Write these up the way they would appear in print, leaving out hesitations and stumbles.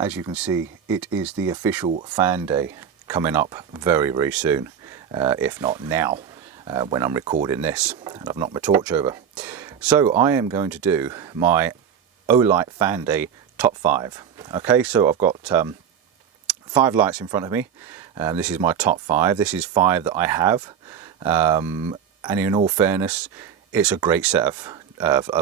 as you can see, it is the official fan day coming up very, very soon, if not now, when I'm recording this and I've knocked my torch over. So I am going to do my Olight Fan Day top 5. Okay, so I've got 5 lights in front of me. This is my top 5. This is 5 that I have. And in all fairness, it's a great set of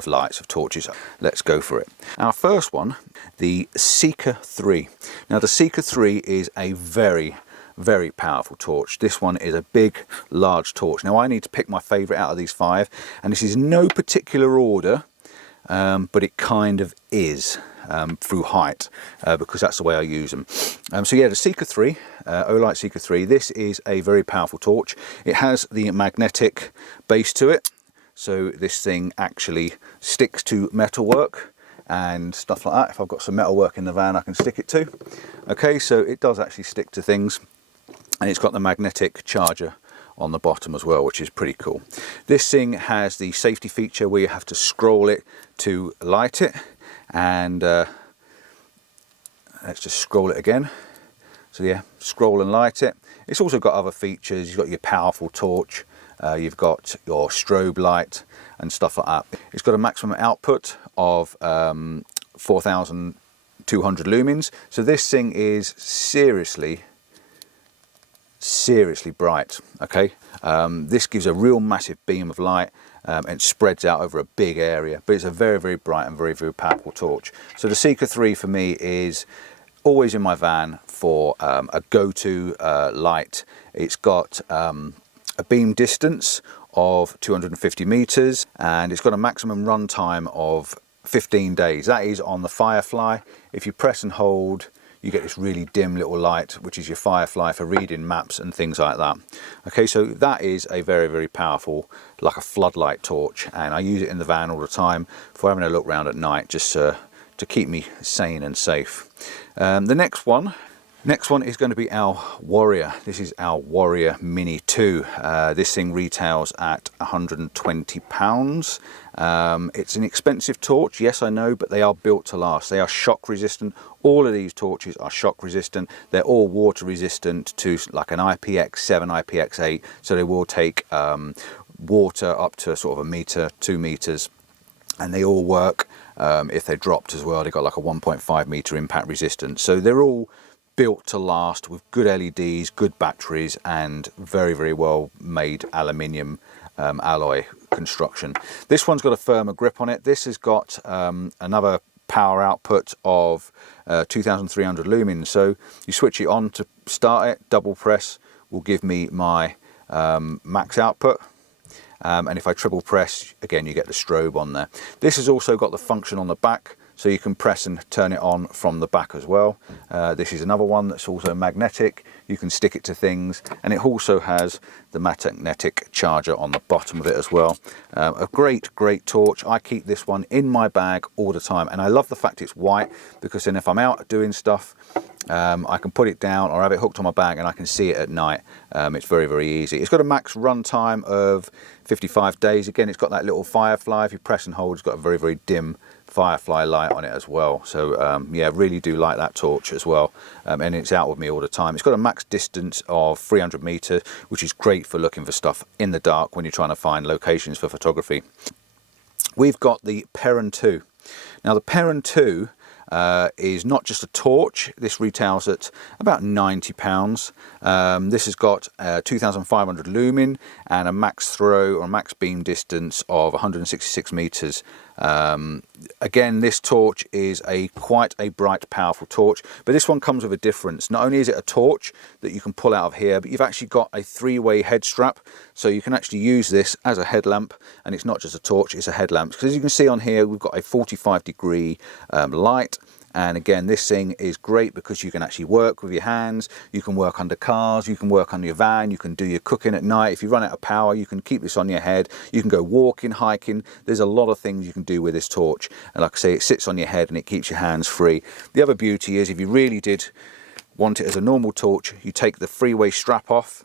lights, of torches. Let's go for it. Our first one, the Seeker 3. Now the Seeker 3 is a very, very powerful torch. This one is a big, large torch. Now I need to pick my favourite out of these 5, and this is no particular order, but it kind of is through height, because that's the way I use them. So yeah, the Seeker 3, Olight Seeker 3, this is a very powerful torch. It has the magnetic base to it, so this thing actually sticks to metalwork and stuff like that. If I've got some metalwork in the van, I can stick it to. Okay, so it does actually stick to things, and it's got the magnetic charger on the bottom as well, which is pretty cool. This thing has the safety feature where you have to scroll it to light it, and let's just scroll it again. So yeah, scroll and light it. It's also got other features. You've got your powerful torch, you've got your strobe light and stuff like that. It's got a maximum output of 4,200 lumens. So this thing is seriously bright. Okay, this gives a real massive beam of light, and it spreads out over a big area, but it's a very, very bright and very, very powerful torch. So the Seeker 3 for me is always in my van for a go-to light. It's got a beam distance of 250 meters, and it's got a maximum run time of 15 days. That is on the Firefly. If you press and hold, you get this really dim little light, which is your Firefly for reading maps and things like that. Okay, so that is a very, very powerful, like a floodlight torch, and I use it in the van all the time for having a look around at night, just to keep me sane and safe. The next one is going to be our Warrior. This is our Warrior Mini 2. This thing retails at £120. It's an expensive torch, yes I know, but they are built to last. They are shock resistant. All of these torches are shock resistant. They're all water resistant to like an IPX7, IPX8, so they will take water up to sort of 1 meter, 2 meters, and they all work if they're dropped as well. They've got like a 1.5 meter impact resistance, so they're all built to last with good LEDs, good batteries, and very, very well made aluminium alloy construction. This one's got a firmer grip on it. This has got another power output of 2,300 lumens. So you switch it on to start it, double press will give me my max output. And if I triple press, again, you get the strobe on there. This has also got the function on the back, so you can press and turn it on from the back as well. This is another one that's also magnetic. You can stick it to things, and it also has the magnetic charger on the bottom of it as well. A great, great torch. I keep this one in my bag all the time, and I love the fact it's white, because then if I'm out doing stuff, I can put it down or have it hooked on my bag and I can see it at night. It's very, very easy. It's got a max run time of 55 days. Again, it's got that little Firefly. If you press and hold, it's got a very, very dim Firefly light on it as well. So yeah, really do like that torch as well, and it's out with me all the time. It's got a max distance of 300 meters, which is great for looking for stuff in the dark when you're trying to find locations for photography. We've got the Perrin 2. Now the Perrin 2 is not just a torch. This retails at about £90. This has got 2,500 lumen and a max throw or max beam distance of 166 meters. Again, this torch is quite a bright, powerful torch, but this one comes with a difference. Not only is it a torch that you can pull out of here, but you've actually got a 3-way head strap, so you can actually use this as a headlamp, and it's not just a torch, it's a headlamp. Because as you can see on here, we've got a 45-degree light. And again, this thing is great because you can actually work with your hands, you can work under cars, you can work under your van, you can do your cooking at night. If you run out of power, you can keep this on your head, you can go walking, hiking. There's a lot of things you can do with this torch. And like I say, it sits on your head and it keeps your hands free. The other beauty is if you really did want it as a normal torch, you take the 3-way strap off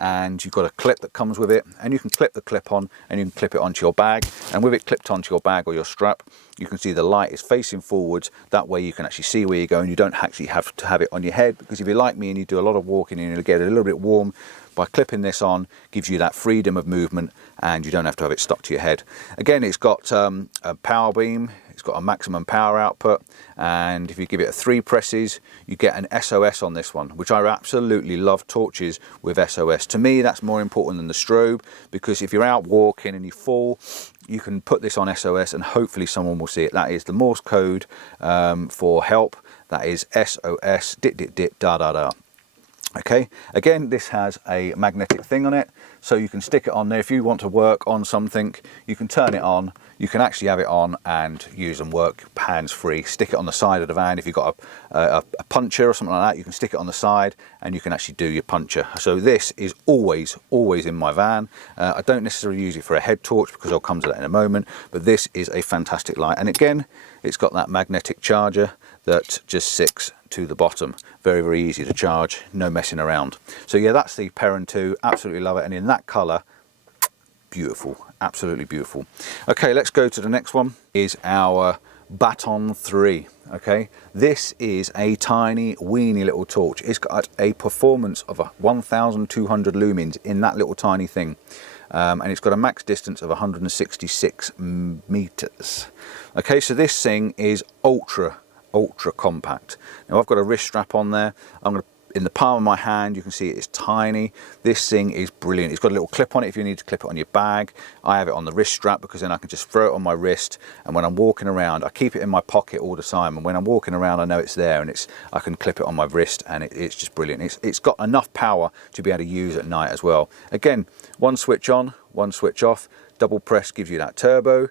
and you've got a clip that comes with it, and you can clip the clip on and you can clip it onto your bag, and with it clipped onto your bag or your strap, you can see the light is facing forwards. That way you can actually see where you're going. You don't actually have to have it on your head, because if you're like me and you do a lot of walking and you'll get a little bit warm, by clipping this on gives you that freedom of movement and you don't have to have it stuck to your head. Again, it's got a power beam, it's got a maximum power output, and if you give it 3 presses you get an SOS on this one, which I absolutely love torches with SOS. To me that's more important than the strobe, because if you're out walking and you fall, you can put this on SOS and hopefully someone will see it. That is the Morse code for help. That is SOS dit dit dit da da da. Okay, again this has a magnetic thing on it, so you can stick it on there. If you want to work on something, you can turn it on, you can actually have it on and use and work hands free. Stick it on the side of the van. If you've got a puncher or something like that, you can stick it on the side and you can actually do your puncher. So this is always in my van. I don't necessarily use it for a head torch because I'll come to that in a moment, but this is a fantastic light. And again, it's got that magnetic charger that just sits to the bottom. Very easy to charge, no messing around. So yeah, that's the Perrin 2, absolutely love it, and in that colour, beautiful, absolutely beautiful. Okay, let's go to the next one, is our Baton III. Okay, this is a tiny weeny little torch. It's got a performance of 1,200 lumens in that little tiny thing. And it's got a max distance of 166 meters. Okay, so this thing is ultra compact. Now I've got a wrist strap on there. I'm going to, in the palm of my hand, you can see it's tiny. This thing is brilliant. It's got a little clip on it if you need to clip it on your bag. I have it on the wrist strap because then I can just throw it on my wrist, and when I'm walking around, I keep it in my pocket all the time, and when I'm walking around I know it's there, and I can clip it on my wrist, and it's just brilliant. It's got enough power to be able to use at night as well. Again, one switch on, one switch off. Double press gives you that turbo,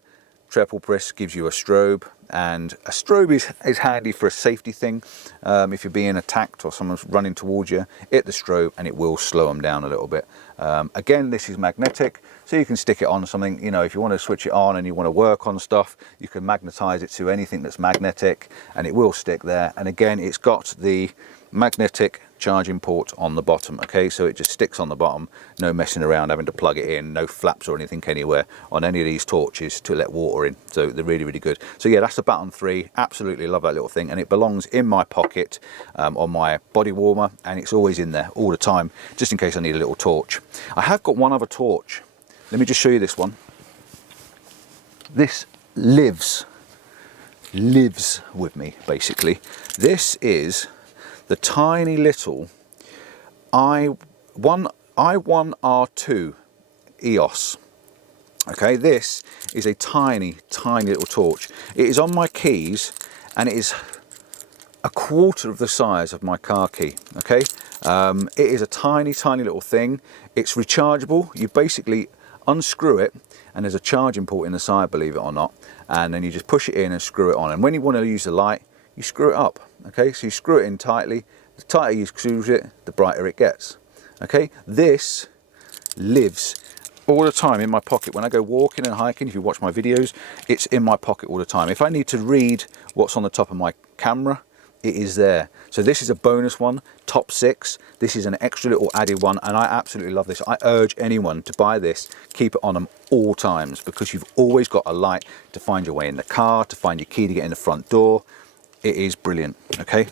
triple press gives you a strobe, and a strobe is handy for a safety thing. If you're being attacked or someone's running towards you, hit the strobe and it will slow them down a little bit. Again, this is magnetic, so you can stick it on something. You know, if you want to switch it on and you want to work on stuff, you can magnetize it to anything that's magnetic and it will stick there. And again, it's got the magnetic charging port on the bottom. Okay, so it just sticks on the bottom, no messing around having to plug it in, no flaps or anything anywhere on any of these torches to let water in. So they're really good. So yeah, that's the Baton III. Absolutely love that little thing, and it belongs in my pocket on my body warmer, and it's always in there all the time just in case I need a little torch. I have got one other torch. Let me just show you this one. This lives with me basically. This is the tiny little I1R2 EOS. Okay, this is a tiny little torch. It is on my keys and it is a quarter of the size of my car key. Okay, it is a tiny little thing. It's rechargeable. You basically unscrew it and there's a charging port in the side, believe it or not, and then you just push it in and screw it on, and when you want to use the light, you screw it up. Okay, so you screw it in tightly. The tighter you screw it, the brighter it gets. Okay, this lives all the time in my pocket. When I go walking and hiking, if you watch my videos, it's in my pocket all the time. If I need to read what's on the top of my camera, it is there. So this is a bonus one, top 6. This is an extra little added one, and I absolutely love this. I urge anyone to buy this, keep it on them all times, because you've always got a light to find your way in the car, to find your key to get in the front door. It is brilliant. Okay,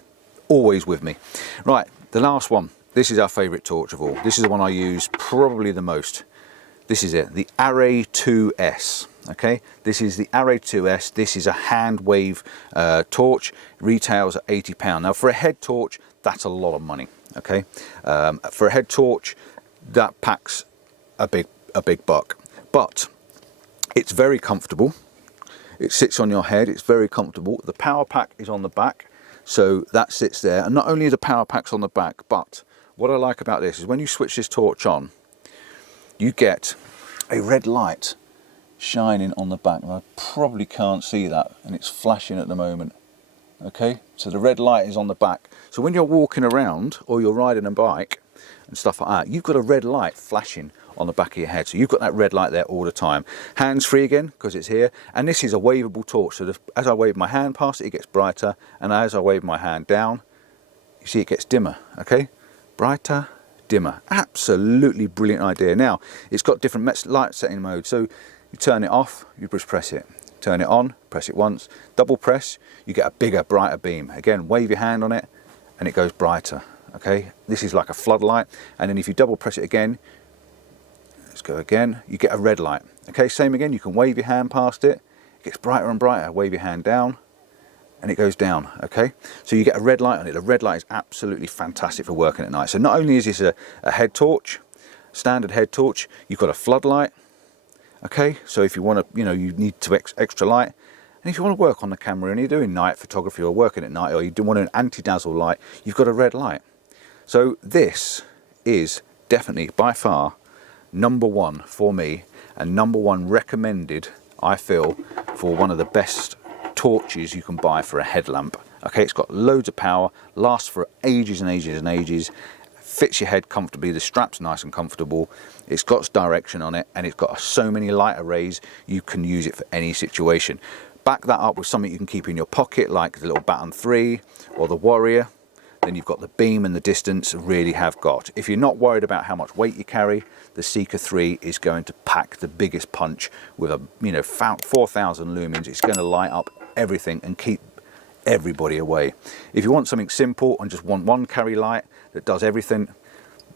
always with me. Right, the last one. This is our favorite torch of all. This is the one I use probably the most. This is it, the Array 2S. Okay, this is the Array 2S. This is a hand wave torch. Retails at £80. Now for a head torch, that's a lot of money. Okay, for a head torch, that packs a big buck. But it's very comfortable. It sits on your head. It's very comfortable. The power pack is on the back, so that sits there. And not only are the power packs on the back, but what I like about this is when you switch this torch on, you get a red light shining on the back. And I probably can't see that, and it's flashing at the moment. Okay, so the red light is on the back. So when you're walking around or you're riding a bike and stuff like that, you've got a red light flashing on the back of your head. So you've got that red light there all the time. Hands free again, because it's here. And this is a waveable torch. So as I wave my hand past it, it gets brighter. And as I wave my hand down, you see it gets dimmer. Okay, brighter, dimmer. Absolutely brilliant idea. Now, it's got different light setting modes. So you turn it off, you just press it. Turn it on, press it once, double press, you get a bigger, brighter beam. Again, wave your hand on it and it goes brighter, okay? This is like a floodlight. And then if you double press it again, let's go again, you get a red light. Okay, same again, you can wave your hand past it, it gets brighter and brighter. Wave your hand down and it goes down, okay? So you get a red light on it. The red light is absolutely fantastic for working at night. So not only is this a head torch, standard head torch, you've got a floodlight. Okay, so if you want to, you need to extra light, and if you want to work on the camera and you're doing night photography or working at night, or you do want an anti-dazzle light, you've got a red light. So this is definitely by far #1 for me, and #1 recommended, I feel, for one of the best torches you can buy for a headlamp. Okay, it's got loads of power, lasts for ages and ages and ages, fits your head comfortably, the strap's nice and comfortable, it's got direction on it, and it's got so many light arrays, you can use it for any situation. Back that up with something you can keep in your pocket, like the little Baton III or the Warrior, then you've got the beam and the distance really have got. If you're not worried about how much weight you carry, the Seeker 3 is going to pack the biggest punch with a 4,000 lumens. It's going to light up everything and keep everybody away. If you want something simple and just want one carry light that does everything,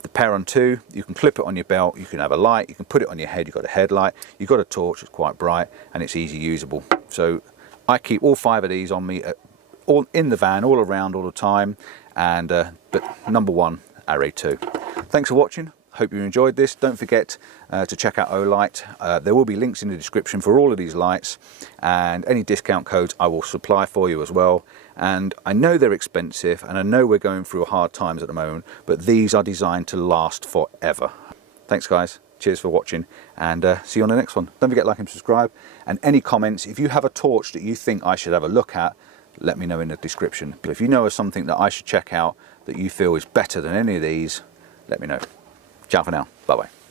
the Baton II, you can clip it on your belt, you can have a light, you can put it on your head, you've got a headlight, you've got a torch that's quite bright, and it's easy usable. So I keep all 5 of these on me, all in the van, all around, all the time, and but #1, Array 2. Thanks for watching. Hope you enjoyed this. Don't forget to check out Olight. There will be links in the description for all of these lights, and any discount codes I will supply for you as well. And I know they're expensive, and I know we're going through hard times at the moment, but these are designed to last forever. Thanks guys, cheers for watching, and see you on the next one. Don't forget to like and subscribe, and any comments. If you have a torch that you think I should have a look at, let me know in the description. But if you know of something that I should check out that you feel is better than any of these, let me know. Ciao for now. Bye-bye.